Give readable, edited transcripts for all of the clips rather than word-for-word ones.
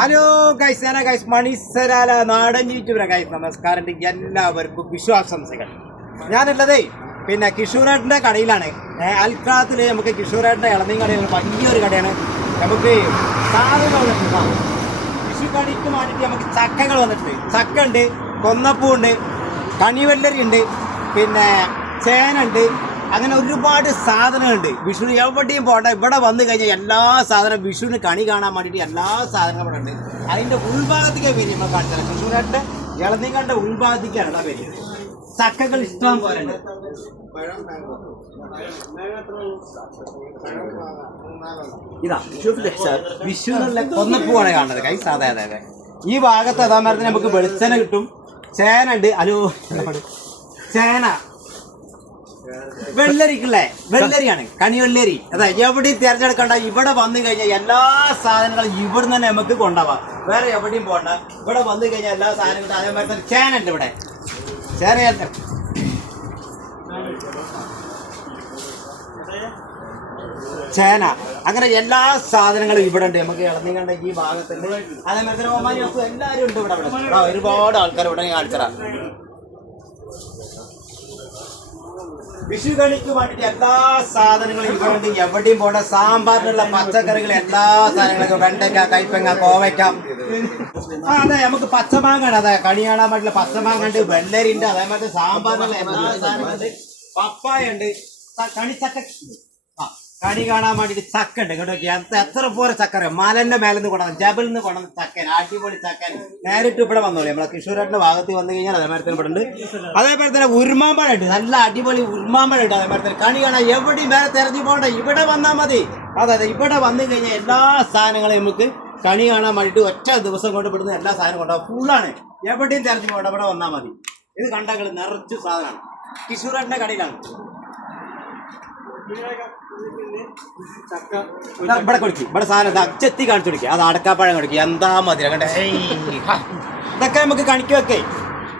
Hello guys, ഞാനാ guys മണിസരാല നാടൻ യൂട്യൂബിലെ ഗൈസ്. നമസ്കാരം, എല്ലാവർക്കും വിശ്വാസംസകൾ. ഞാനുള്ളതേ പിന്നെ കിഷോറേട്ടൻ്റെ കടയിലാണ്. അൽക്കാത്തിൽ നമുക്ക് കിഷോറേട്ടൻ്റെ ഇളനീ കടയിൽ വലിയൊരു കടയാണ്. നമുക്ക് സാധനം വന്നിട്ടുണ്ട്. വിഷു കടിക്ക് വേണ്ടിയിട്ട് നമുക്ക് ചക്കകൾ വന്നിട്ടുണ്ട്. ചക്ക ഉണ്ട്, കൊന്നപ്പൂ ഉണ്ട്, കണിവെള്ളരി ഉണ്ട്, പിന്നെ ചേന ഉണ്ട്. അങ്ങനെ ഒരുപാട് സാധനങ്ങളുണ്ട്. വിഷുവിന് എവിടെയും പോകണ്ട, ഇവിടെ വന്നു കഴിഞ്ഞാൽ എല്ലാ സാധനം വിഷുവിന് കണി കാണാൻ വേണ്ടിയിട്ട് എല്ലാ സാധനങ്ങളും ഇവിടെ ഉണ്ട്. അതിൻ്റെ ഉൾഭാഗത്തേക്ക് വരി നമ്മൾ കാണിച്ചാൽ കിഷോറേട്ടൻ്റെ ഇളനീങ്ങളുടെ ഉൾഭാഗത്തേക്കാണ് ഇവിടെ വരി. ചക്കകൾ ഇഷ്ടം പോലെ ഉണ്ട്. ഇതാ വിഷുവിനുള്ള കൊന്നപ്പൂവാണ് കാണുന്നത് കൈ. അതെ അതെ അതെ. ഈ ഭാഗത്ത് അതാ മരത്തിന് നമുക്ക് വെളിച്ചെണ്ണ കിട്ടും. ചേന ഉണ്ട്. ഹലോ, ചേന വെള്ളരിക്കുള്ളേ വെള്ളരിയാണ്, കണിവെള്ളരി. അതെ, എവിടെയും തിരഞ്ഞെടുക്കണ്ട. ഇവിടെ വന്നു കഴിഞ്ഞാൽ എല്ലാ സാധനങ്ങളും ഇവിടെ തന്നെ നമുക്ക് കൊണ്ടുപോവാം. വേറെ എവിടെയും പോകണ്ട. ഇവിടെ വന്നു കഴിഞ്ഞാൽ എല്ലാ സാധനങ്ങളും. അതേമാതിരി തന്നെ ചേന ഉണ്ട്. ഇവിടെ ചേന ചേന അങ്ങനെ എല്ലാ സാധനങ്ങളും ഇവിടെ ഉണ്ട്. നമുക്ക് ഇളനീ കണ്ട ഈ ഭാഗത്തുണ്ട്. അതേമാതിരി തന്നെ ഒമാനി വസ്തു എല്ലാവരും ഉണ്ട് ഇവിടെ. ഇവിടെ ഒരുപാട് ആൾക്കാർ ഇവിടെ കാണിച്ചറാ. വിഷു കണിക്ക് വേണ്ടിയിട്ട് എല്ലാ സാധനങ്ങളും ഇവിടെ ഉണ്ട്. എവിടെയും പോകണ്ട. സാമ്പാറിനുള്ള പച്ചക്കറികൾ എല്ലാ സാധനങ്ങളും, വെണ്ടയ്ക്ക, കൈപ്പങ്ങ, കോവയ്ക്ക. അതെ, നമുക്ക് പച്ചമാങ്ങാണ്. അതെ, കണി കാണാൻ വേണ്ടിയുള്ള പച്ചമാങ്ങ ഉണ്ട്, വെള്ളരി ഉണ്ട്, അതേമാതിരി സാമ്പാറിനുള്ള എല്ലാ സാധനങ്ങളുണ്ട്. പപ്പായ ഉണ്ട്, കണിച്ചക്ക. കണി കാണാൻ വേണ്ടിയിട്ട് ചക്ക ഉണ്ട്. കേട്ടോ, എത്ര പോലെ ചക്കര മലന്റെ മേലെ നിന്ന് കൊണ്ടുവന്ന ജബിൽ നിന്ന് കൊണ്ടുവന്ന ചക്കൻ, അടിപൊളി ചക്കൻ. നേരിട്ട് ഇവിടെ വന്നോളൂ. നമ്മളെ കിഷോറേട്ടൻ്റെ ഭാഗത്ത് വന്നു കഴിഞ്ഞാൽ അതേമാതിരി തന്നെ ഇവിടെ ഉണ്ട്. അതേപോലെ തന്നെ ഉരുമാമ്പഴം ഉണ്ട്, നല്ല അടിപൊളി ഉരുമാമ്പഴം ഉണ്ട്. അതേമാതിരി തന്നെ കണി കാണാൻ എവിടെയും വേറെ തെരഞ്ഞു പോകണ്ട, ഇവിടെ വന്നാൽ മതി. അതെ അതെ, ഇവിടെ വന്നു കഴിഞ്ഞാൽ എല്ലാ സാധനങ്ങളും നമുക്ക് കണി കാണാൻ വേണ്ടിയിട്ട് ഒറ്റ ദിവസം കൊണ്ട് വിടുന്ന എല്ലാ സാധനം കൊണ്ടാവും. ഫുള്ളാണ്, എവിടെയും തെരഞ്ഞു പോകണ്ട, ഇവിടെ വന്നാൽ മതി. ഇത് കണ്ടകൾ നിറച്ചു സാധനമാണ്. കിഷോറേട്ടൻ്റെ കടയിലാണ്. ഇവിടെ കൊടുക്കി, ഇവിടെ സാധനം ചെത്തി കാണിച്ചു കൊടുക്കുക. അത് അടക്കാപ്പഴം കൊടുക്കുക. എന്താ മതി കണ്ടേ. ഇതൊക്കെ നമുക്ക് കണിക്ക് വെക്കേ.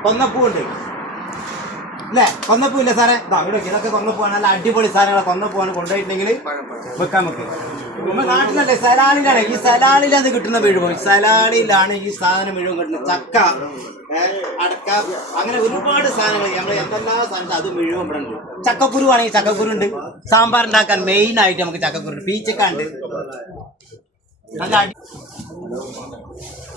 കൊന്നപ്പൂ ഉണ്ട് അല്ലേ? കൊന്നപ്പൂ ഇല്ല സാറേ? ഇവിടെ വെക്കുക. ഇതൊക്കെ കൊന്നപ്പൂവാണ്. നല്ല അടിപൊളി സാധനങ്ങളെ കൊന്നപ്പൂവാണ്. കൊണ്ടുപോയിട്ടുണ്ടെങ്കിൽ വെക്കാൻ വെക്കുക. നമ്മുടെ നാട്ടിലല്ലേ സലാലിലാണ്. ഈ സലാലിലാണ് കിട്ടുന്ന വീഴുമ്പോൾ. സലാലിലാണ് ഈ സാധനം മുഴുവൻ കിട്ടുന്നത്. ചക്ക, അടക്ക, അങ്ങനെ ഒരുപാട് സാധനങ്ങൾ. നമ്മൾ എന്തെല്ലാം സാധനം അത് മുഴുവൻ ഇവിടെ ഉണ്ട്. ചക്കക്കുരു ആണെങ്കിൽ ചക്കക്കുരു ഉണ്ട്. സാമ്പാർ ഉണ്ടാക്കാൻ മെയിൻ ആയിട്ട് നമുക്ക് ചക്കക്കുരു ഉണ്ട്. പീച്ചക്ക ഉണ്ട്. നല്ല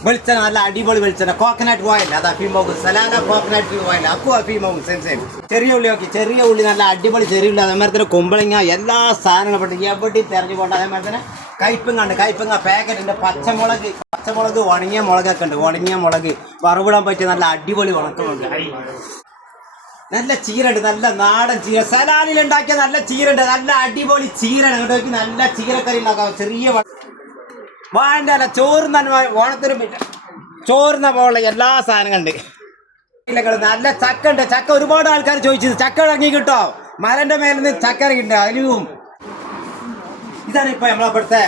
വെളിച്ചെണ്ണ, നല്ല അടിപൊളി വെളിച്ചെണ്ണ. കോക്കനട്ട് ഓയിൽ, അത് അഫീമോകും. സലാല കോക്കനട്ട് ഓയിൽ, അക്കു അഫീമോകും. Same same. ചെറിയ ഉള്ളി നോക്കി, ചെറിയ ഉള്ളി, നല്ല അടിപൊളി ചെറിയ ഉള്ളി. അതേമാതിരി തന്നെ കുമ്പളങ്ങ, എല്ലാ സാധനങ്ങളും പെട്ട് എവിടെയും തെരഞ്ഞു പോകണ്ട. അതേമാതിരി തന്നെ കയ്പങ്ങ ഉണ്ട്. കയ്പങ്ങ പാക്കറ്റ് ഉണ്ട്. പച്ചമുളക് ഉണങ്ങിയ മുളകൊക്കെ ഉണ്ട്. ഉണങ്ങിയ മുളക് വറവിടാൻ പറ്റിയ നല്ല അടിപൊളി ഉണക്കമുണ്ട്. നല്ല ചീരണ്ട്, നല്ല നാടൻ ചീര. സലാലിൽ ഉണ്ടാക്കിയ നല്ല ചീരണ്ട്, നല്ല അടിപൊളി ചീരയാണ്. ഇങ്ങോട്ട് നല്ല ചീരക്കറി ഉണ്ടാക്കാം. ചെറിയ വാഴൻ്റെ അല്ല, ചോറുന്ന ഓണത്തിനും ചോറുന്ന പോലുള്ള എല്ലാ സാധനങ്ങളുണ്ട്. നല്ല ചക്ക ഉണ്ട്. ചക്ക ഒരുപാട് ആൾക്കാർ ചോദിച്ചത്. ചക്ക ഇറങ്ങി കിട്ടോ? മലന്റെ മേലെ നിന്ന് ചക്ക ഇറങ്ങിയിട്ടുണ്ട്. അതിലും ഇതാണ് ഇപ്പൊ നമ്മളിവിടുത്തെ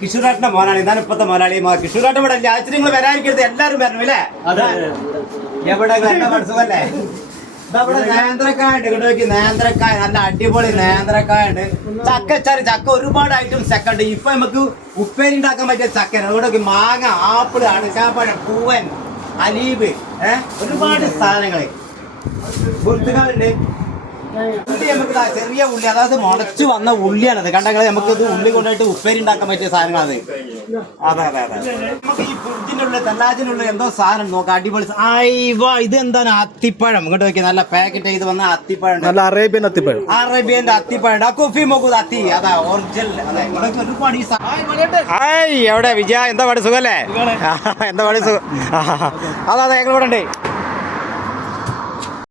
കിഷോറേട്ടൻ്റെ മോനാണ്. ഇതാണ് ഇപ്പത്തെ മോനാളി. കിഷോറേട്ടൻ ഇവിടെ ഇല്ല. ആഴ്ച നിങ്ങൾ വരാതിരിക്കരുത്, എല്ലാവരും വരണം അല്ലേ? എവിടെ മനസ്സുഖല്ലേ? ഇവിടെ നേന്ത്രക്കായ ഉണ്ട്. ഇങ്ങോട്ട് നേന്ത്രക്കായ, നല്ല അടിപൊളി നേന്ത്രക്കായ ഉണ്ട്. ചക്ക വെച്ചാല് ചക്ക ഒരുപാട് ഐറ്റംസ് ചക്ക ഉണ്ട്. ഇപ്പൊ നമുക്ക് ഉപ്പേരി ഉണ്ടാക്കാൻ പറ്റിയ ചക്കയാണ്. അതുകൊണ്ട് മാങ്ങ, ആപ്പിള്, അണുശാപ്പാട്, പൂവൻ, അലീബ്, ഒരുപാട് സാധനങ്ങള്. ബുർത്തുകളുണ്ട്. ഉള്ളി നമുക്ക് ചെറിയ ഉള്ളി, അതായത് മുളച്ചു വന്ന ഉള്ളിയാണത്. കണ്ടെങ്കിൽ നമുക്കത് ഉള്ളി കൊണ്ടുപോയിട്ട് ഉപ്പേരി ഉണ്ടാക്കാൻ പറ്റിയ സാധനങ്ങളത്. അതെ അതെ അതെ. നമുക്ക് ഈ ഫ്രിഡ്ജിന്റെ ഉള്ളിൽ തെല്ലാജിനുള്ളിൽ എന്തോ സാധനം നോക്കാം. അടിപൊളി. ഇത് എന്താണ്? അത്തിപ്പഴം. ഇങ്ങോട്ട് നോക്കിയാൽ നല്ല പാക്കറ്റ് ചെയ്ത് വന്ന അത്തിപ്പഴം. നല്ല അറേബ്യൻ അത്തിപ്പഴം. അറേബ്യന്റെ അത്തിപ്പഴം. കോഫി മോക്കു അത്തി. അതാ ഒറിജിനൽ. അതെ, ഒരുപാട് ഈ എവിടെ വിജയ? എന്താ പാട്? സുഖല്ലേ? എന്താ പാട്? സുഖം. അതെ അതെ, ഞങ്ങൾ ഇവിടെ ഉണ്ട്.